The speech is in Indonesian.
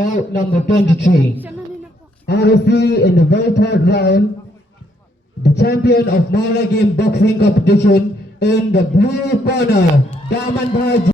bout number 23. ROC in the very third round, the champion of Mawlai Game Boxing Competition in the blue corner, Daman Bhai.